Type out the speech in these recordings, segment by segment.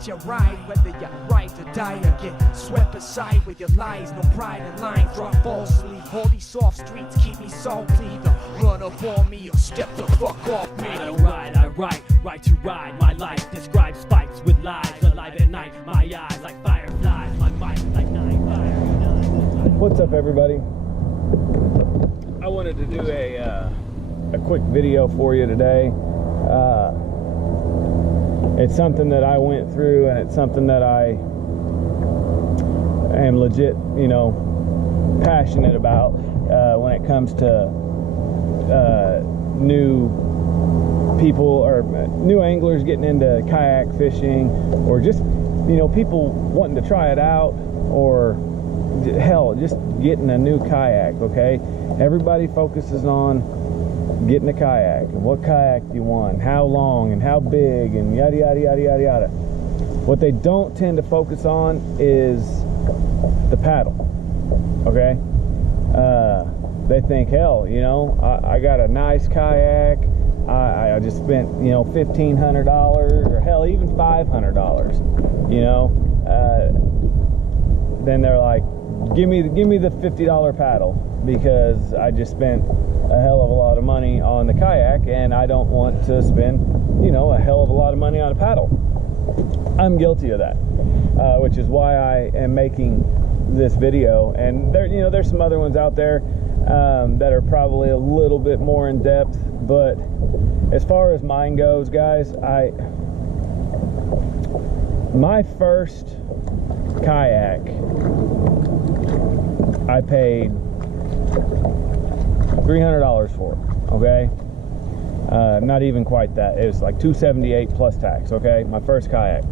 let you ride, whether you're right or die or get swept aside with your lies. No pride in lines, draw falsely. All these soft streets keep me salty. Either run up on me or step the fuck off me. I don't ride, I write, right to ride. My life describes fights with lies. Alive at night, my eyes like fireflies. My mind like nine fires. What's up, everybody? I wanted to do a quick video for you today. It's something that I went through, and it's something that I am legit, passionate about when it comes to new people or new anglers getting into kayak fishing, or just people wanting to try it out, or hell, just getting a new kayak. Okay, everybody focuses on getting a kayak and what kayak do you want, how long and how big, and yada yada yada yada yada. What they don't tend to focus on is the paddle. Okay, they think, hell, I got a nice kayak, I just spent $1,500 or hell even $500, then they're like, give me the $50 paddle, because I just spent a hell of a lot of money on the kayak and I don't want to spend a hell of a lot of money on a paddle. I'm guilty of that, which is why I am making this video. And there's some other ones out there that are probably a little bit more in depth, but as far as mine goes, guys, my first kayak I paid $300 for, okay? Not even quite that. It was like $278 plus tax, okay? My first kayak.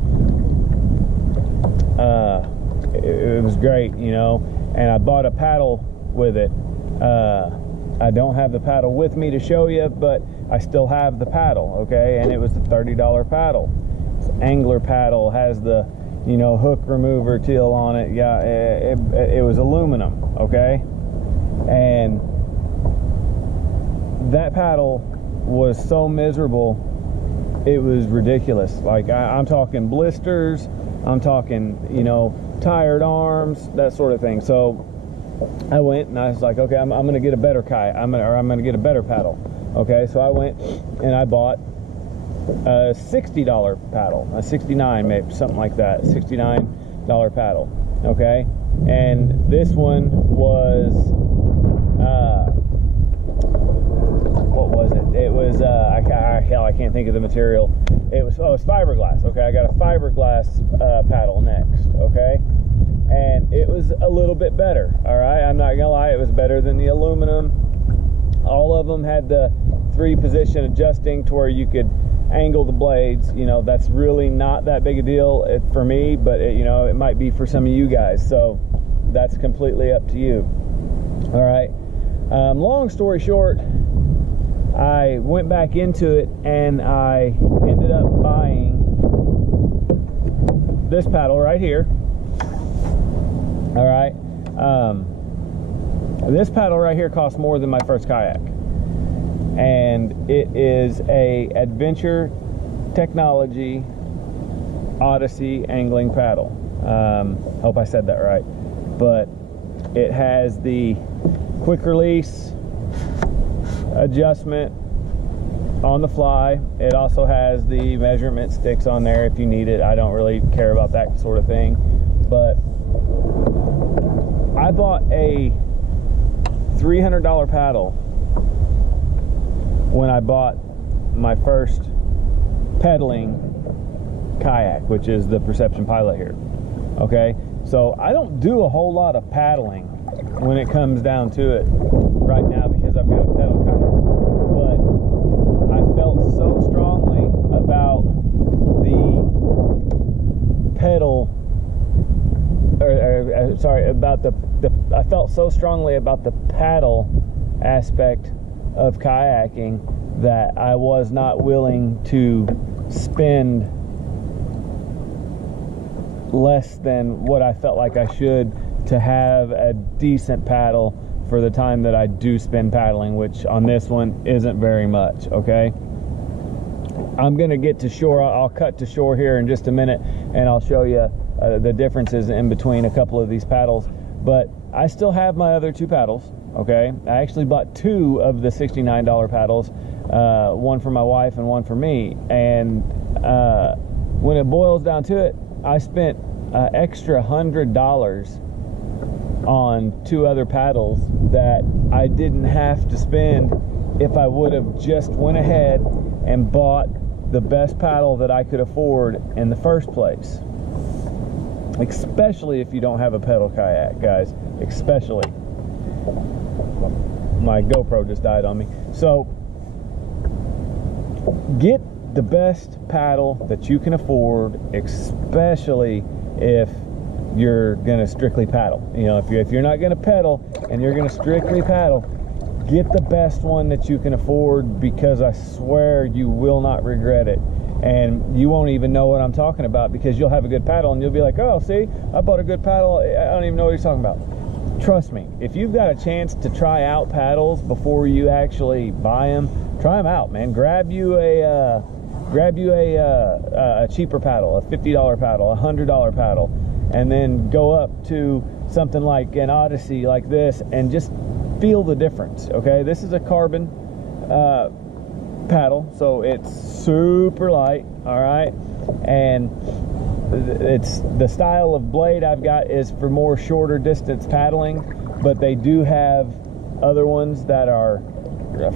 It was great, and I bought a paddle with it. I don't have the paddle with me to show you, but I still have the paddle, okay? And it was a $30 paddle. It's an angler paddle, has the hook remover till on it. Yeah, it was aluminum, okay? And that paddle was so miserable, it was ridiculous. Like, I'm talking blisters, I'm talking tired arms, that sort of thing. So I went and I was like, okay, I'm gonna get a better kayak, I'm gonna get a better paddle. Okay, so I went and I bought a $60 paddle, a $69 maybe, something like that, $69 paddle. Okay, and this one was what was it? It was I can't think of the material. It's fiberglass. Okay, I got a fiberglass paddle next. Okay, and it was a little bit better. All right, I'm not gonna lie, it was better than the aluminum. All of them had the 3-position adjusting to where you could angle the blades. That's really not that big a deal for me, but it might be for some of you guys, so that's completely up to you. All right, long story short, I went back into it and I ended up buying this paddle right here. All right, this paddle right here cost more than my first kayak, and it is a Adventure Technology Odyssey angling paddle. Hope I said that right, but it has the quick release adjustment on the fly. It also has the measurement sticks on there if you need it. I don't really care about that sort of thing, but I bought a $300 paddle when I bought my first pedaling kayak, which is the Perception Pilot here. Okay, so I don't do a whole lot of paddling when it comes down to it right now, because I've got a pedal kayak, but I felt so strongly about the pedal, I felt so strongly about the paddle aspect of kayaking that I was not willing to spend less than what I felt like I should to have a decent paddle for the time that I do spend paddling, which on this one isn't very much. Okay, I'm gonna get to shore. I'll cut to shore here in just a minute, and I'll show you the differences in between a couple of these paddles. But I still have my other two paddles. Okay, I actually bought two of the $69 paddles, one for my wife and one for me. And when it boils down to it, I spent extra $100 on two other paddles that I didn't have to spend if I would have just went ahead and bought the best paddle that I could afford in the first place. Especially if you don't have a pedal kayak, guys. Especially. My GoPro just died on me. So get the best paddle that you can afford, especially if you're gonna strictly paddle. You know, if you're not gonna pedal and you're gonna strictly paddle, get the best one that you can afford, because I swear you will not regret it. And you won't even know what I'm talking about, because you'll have a good paddle and you'll be like, oh, see, I bought a good paddle. I don't even know what he's talking about. Trust me, if you've got a chance to try out paddles before you actually buy them, try them out, man. Grab you a cheaper paddle, a $50 paddle, a $100 paddle, and then go up to something like an Odyssey like this and just feel the difference. Okay, this is a carbon paddle, so it's super light. All right, and it's the style of blade I've got is for more shorter distance paddling, but they do have other ones that are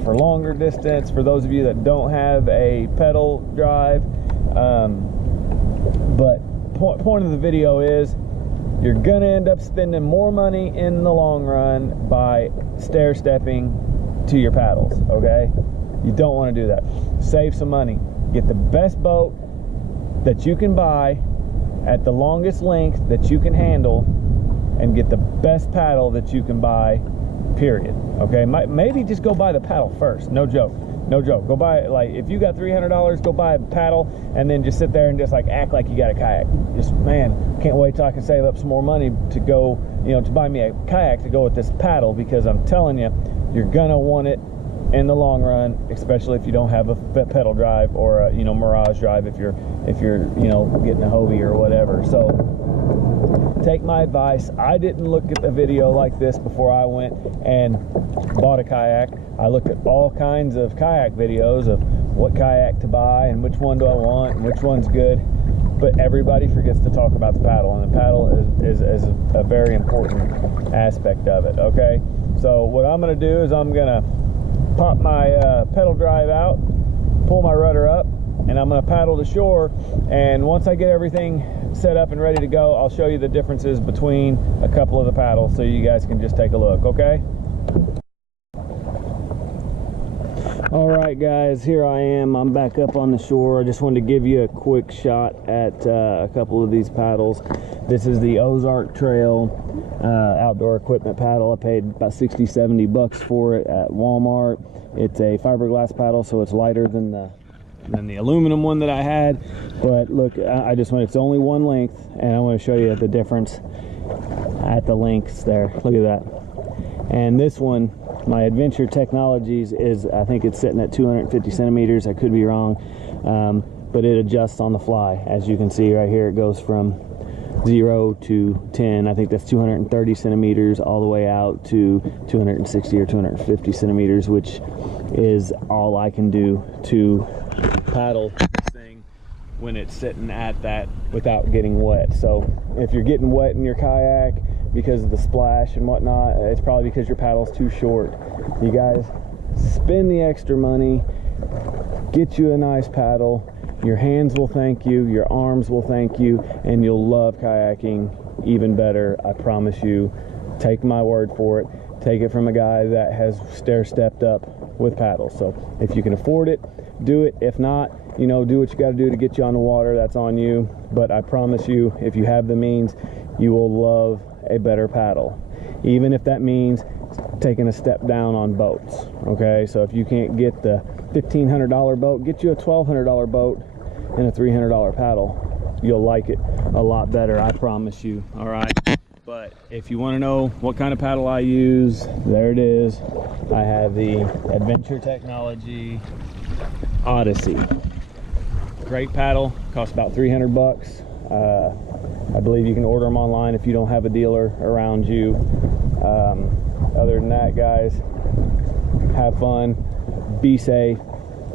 for longer distance, for those of you that don't have a pedal drive. But point of the video is, you're gonna end up spending more money in the long run by stair stepping to your paddles. Okay, you don't want to do that. Save some money, get the best boat that you can buy at the longest length that you can handle, and get the best paddle that you can buy, period. Okay, maybe just go buy the paddle first. No joke, no joke. Go buy it. Like, if you got $300, go buy a paddle, and then just sit there and just like act like you got a kayak. Just, man, can't wait till I can save up some more money to go, you know, to buy me a kayak to go with this paddle, because I'm telling you, you're gonna want it in the long run, especially if you don't have a pedal drive or a, you know, Mirage drive, if you're you know, getting a Hobie or whatever. So take my advice. I didn't look at a video like this before I went and bought a kayak. I looked at all kinds of kayak videos of what kayak to buy and which one do I want and which one's good, but everybody forgets to talk about the paddle, and the paddle is a very important aspect of it. Okay, so what I'm going to do is I'm going to pop my pedal drive out, pull my rudder up, and I'm going to paddle to shore. And once I get everything set up and ready to go, I'll show you the differences between a couple of the paddles so you guys can just take a look. Okay, all right guys, here I am. I'm back up on the shore. I just wanted to give you a quick shot at a couple of these paddles. This is the Ozark Trail outdoor equipment paddle. I paid about 60-70 bucks for it at Walmart. It's a fiberglass paddle, so it's lighter than the aluminum one that I had. But look, I just want, it's only one length, and I want to show you the difference at the lengths there. Look at that. And this one, my Adventure Technologies, is, I think it's sitting at 250 centimeters. I could be wrong, but it adjusts on the fly. As you can see right here, it goes from 0 to 10. I think that's 230 centimeters all the way out to 260 or 250 centimeters, which is all I can do to paddle this thing when it's sitting at that without getting wet. So if you're getting wet in your kayak because of the splash and whatnot, it's probably because your paddle's too short. You guys, spend the extra money, get you a nice paddle. Your hands will thank you, your arms will thank you, and you'll love kayaking even better. I promise you. Take my word for it. Take it from a guy that has stair-stepped up with paddles. So if you can afford it, do it. If not, you know, do what you got to do to get you on the water. That's on you. But I promise you, if you have the means, you will love a better paddle, even if that means taking a step down on boats. Okay, so if you can't get the $1,500 boat, get you a $1,200 boat and a $300 paddle. You'll like it a lot better, I promise you. All right, but if you want to know what kind of paddle I use, there it is. I have the Adventure Technology Odyssey. Great paddle, costs about 300 bucks. I believe you can order them online if you don't have a dealer around you. Other than that, guys, have fun, be safe,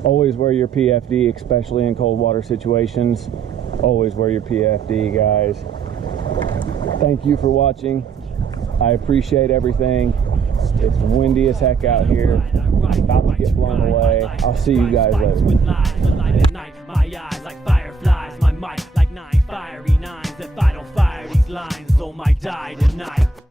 always wear your PFD, especially in cold water situations. Always wear your PFD, guys. Thank you for watching. I appreciate everything. It's windy as heck out here. About to get blown away. I'll see you guys later. My eyes like fireflies, my mic like 9 fiery nines. If I don't fire these lines, oh my died.